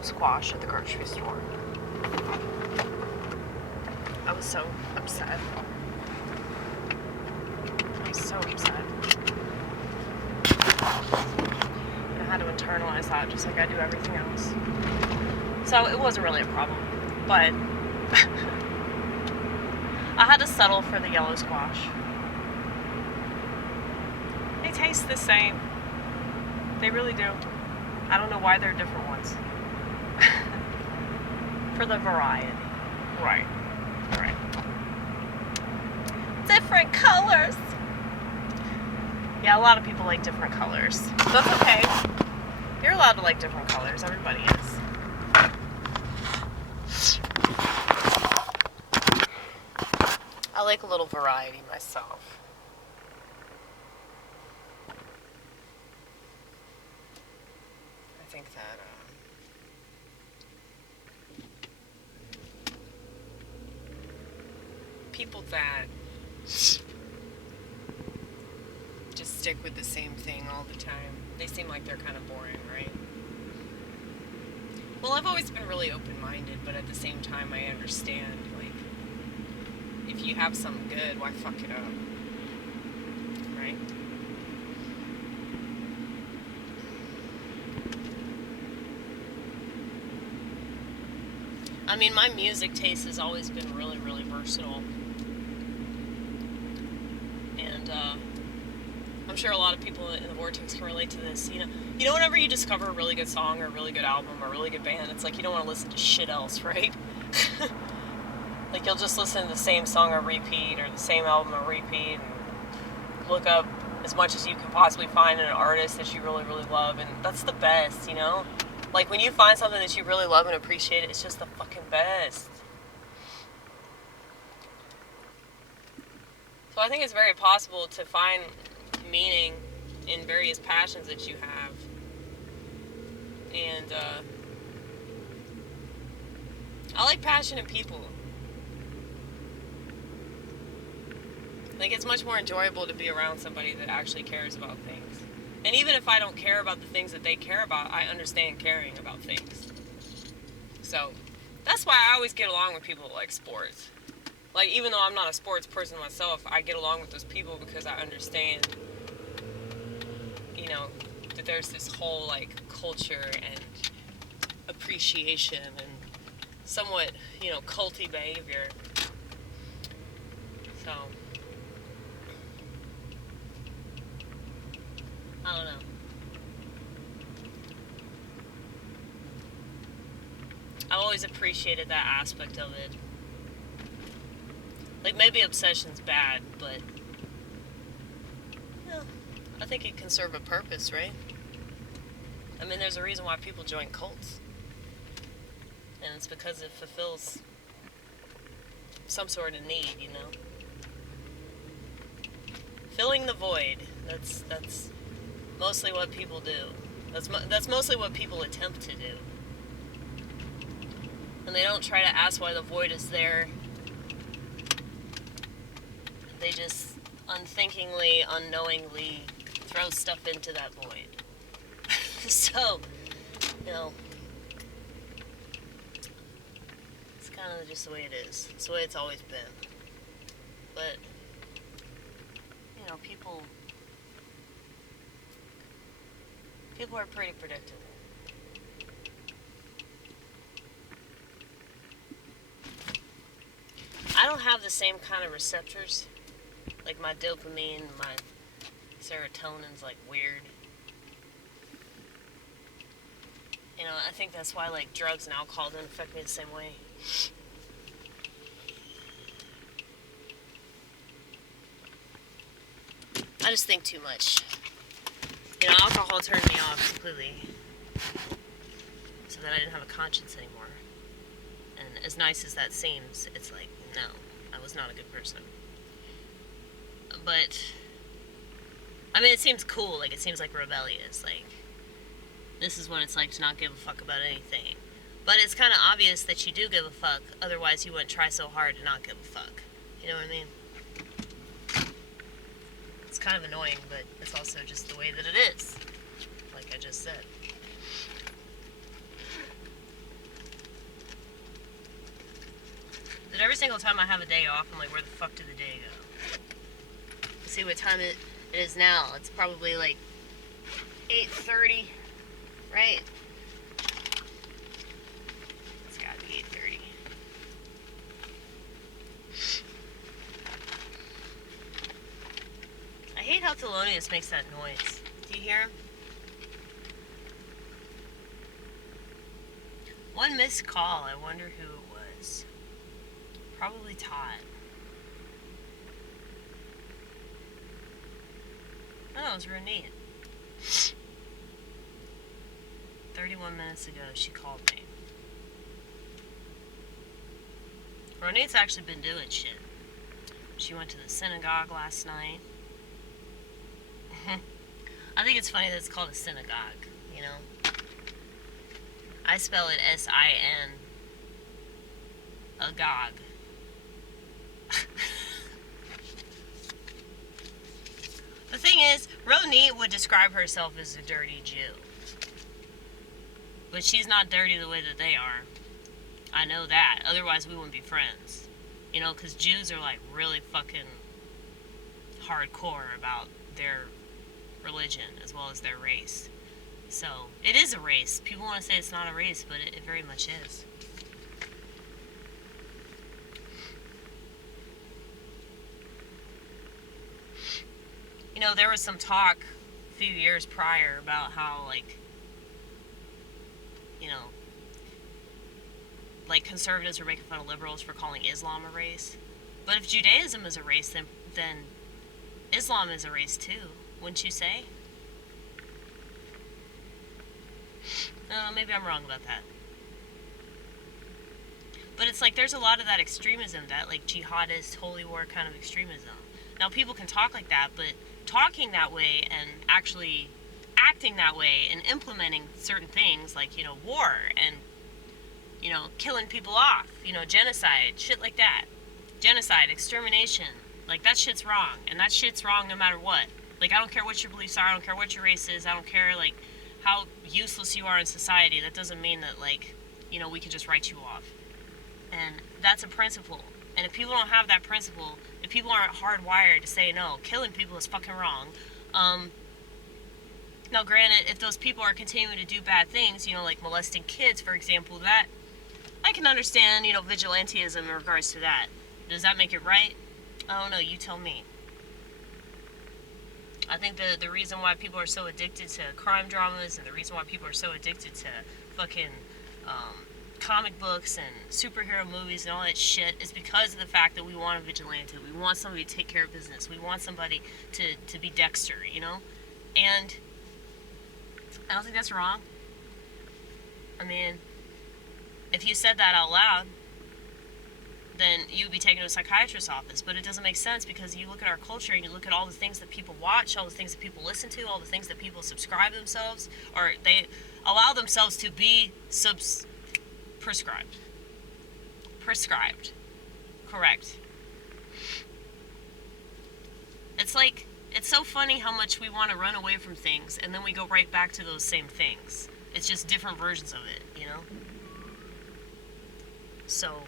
yellow squash at the grocery store. I was so upset. I was so upset. And I had to internalize that just like I do everything else. So it wasn't really a problem. But I had to settle for the yellow squash. They taste the same. They really do. I don't know why they're different ones. For the variety. Right. Different colors. Yeah, a lot of people like different colors. That's okay. You're allowed to like different colors. Everybody is. I like a little variety myself. I think that people that just stick with the same thing all the time, they seem like they're kind of boring, right? Well, I've always been really open-minded, but at the same time I understand, like, if you have something good, why fuck it up? Right? I mean, my music taste has always been really, really versatile. And, I'm sure a lot of people in the Vortex can relate to this. You know, whenever you discover a really good song or a really good album or a really good band, it's like you don't want to listen to shit else, right? Like, you'll just listen to the same song on repeat or the same album on repeat and look up as much as you can possibly find in an artist that you really, really love. And that's the best, you know? Like, when you find something that you really love and appreciate, it's just the fucking best. So I think it's very possible to find meaning in various passions that you have. And, I like passionate people. Like, it's much more enjoyable to be around somebody that actually cares about things. And even if I don't care about the things that they care about, I understand caring about things. So, that's why I always get along with people that like sports. Like, even though I'm not a sports person myself, I get along with those people because I understand, you know, that there's this whole, like, culture and appreciation and somewhat, you know, culty behavior. So, I don't know. I've always appreciated that aspect of it. Like, maybe obsession's bad, but, you know, I think it can serve a purpose, right? I mean, there's a reason why people join cults. And it's because it fulfills some sort of need, you know? Filling the void. That's mostly what people do. That's mostly what people attempt to do. And they don't try to ask why the void is there. They just unthinkingly, unknowingly throw stuff into that void. So, you know, it's kind of just the way it is. It's the way it's always been. But, you know, people are pretty predictable. I don't have the same kind of receptors. Like, my dopamine, my serotonin's, like, weird. You know, I think that's why, like, drugs and alcohol don't affect me the same way. I just think too much. You know, alcohol turned me off completely. So that I didn't have a conscience anymore. And as nice as that seems, it's like, no, I was not a good person. But, I mean, it seems cool. Like, it seems like rebellious. Like, this is what it's like to not give a fuck about anything. But it's kind of obvious that you do give a fuck. Otherwise, you wouldn't try so hard to not give a fuck. You know what I mean? It's kind of annoying, but it's also just the way that it is. Like I just said. But every single time I have a day off, I'm like, where the fuck did the day go? Let's see what time it is now. It's probably like 8:30, right? It's gotta be 8:30. I hate how thelonious makes that noise. Do you hear him? One missed call. I wonder who it was. Probably Todd. Oh, it was Ronnit. 31 minutes ago, she called me. Ronnit's actually been doing shit. She went to the synagogue last night. I think it's funny that it's called a synagogue, you know? I spell it S-I-N. A gogue. The thing is, Ronnit would describe herself as a dirty Jew. But she's not dirty the way that they are. I know that. Otherwise, we wouldn't be friends. You know, because Jews are like really fucking hardcore about their religion as well as their race. So, it is a race. People want to say it's not a race, but it very much is. You know, there was some talk a few years prior about how, like, you know, like conservatives were making fun of liberals for calling Islam a race. But if Judaism is a race, then Islam is a race too, wouldn't you say? Maybe I'm wrong about that. But it's like there's a lot of that extremism, that like jihadist, holy war kind of extremism. Now people can talk like that, but talking that way and actually acting that way and implementing certain things like, you know, war and, you know, killing people off, you know, genocide, shit like that. Genocide, extermination, like that shit's wrong. And that shit's wrong no matter what. Like, I don't care what your beliefs are, I don't care what your race is, I don't care, like, how useless you are in society. That doesn't mean that, like, you know, we can just write you off. And that's a principle. And if people don't have that principle, if people aren't hardwired to say, no, killing people is fucking wrong. Now, granted, if those people are continuing to do bad things, you know, like molesting kids, for example, that, I can understand, you know, vigilantism in regards to that. Does that make it right? I don't know, you tell me. I think the reason why people are so addicted to crime dramas and the reason why people are so addicted to fucking comic books and superhero movies and all that shit is because of the fact that we want a vigilante. We want somebody to take care of business. We want somebody to be Dexter, you know? And I don't think that's wrong. I mean, if you said that out loud, then you would be taken to a psychiatrist's office. But it doesn't make sense because you look at our culture and you look at all the things that people watch, all the things that people listen to, all the things that people subscribe themselves, or they allow themselves to be prescribed. Correct. It's like, it's so funny how much we want to run away from things and then we go right back to those same things. It's just different versions of it, you know? So,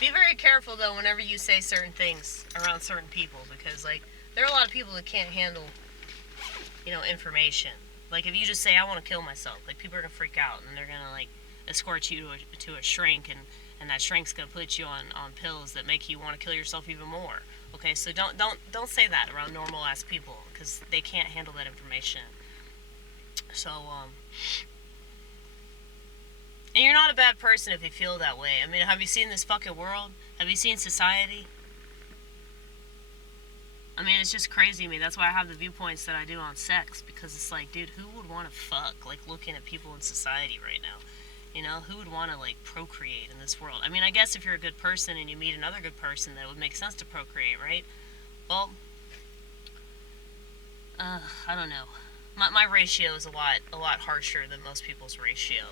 be very careful though whenever you say certain things around certain people, because like there are a lot of people that can't handle, you know, information. Like if you just say I want to kill myself, like people are gonna freak out and they're gonna like escort you to a shrink, and that shrink's gonna put you on pills that make you want to kill yourself even more. Okay, so don't say that around normal ass people because they can't handle that information. So and you're not a bad person if you feel that way. I mean, have you seen this fucking world? Have you seen society? I mean, it's just crazy to me. That's why I have the viewpoints that I do on sex, because it's like, dude, who would want to fuck, like, looking at people in society right now? You know, who would want to, like, procreate in this world? I mean, I guess if you're a good person and you meet another good person, that would make sense to procreate, right? Well, I don't know. My ratio is a lot harsher than most people's ratio.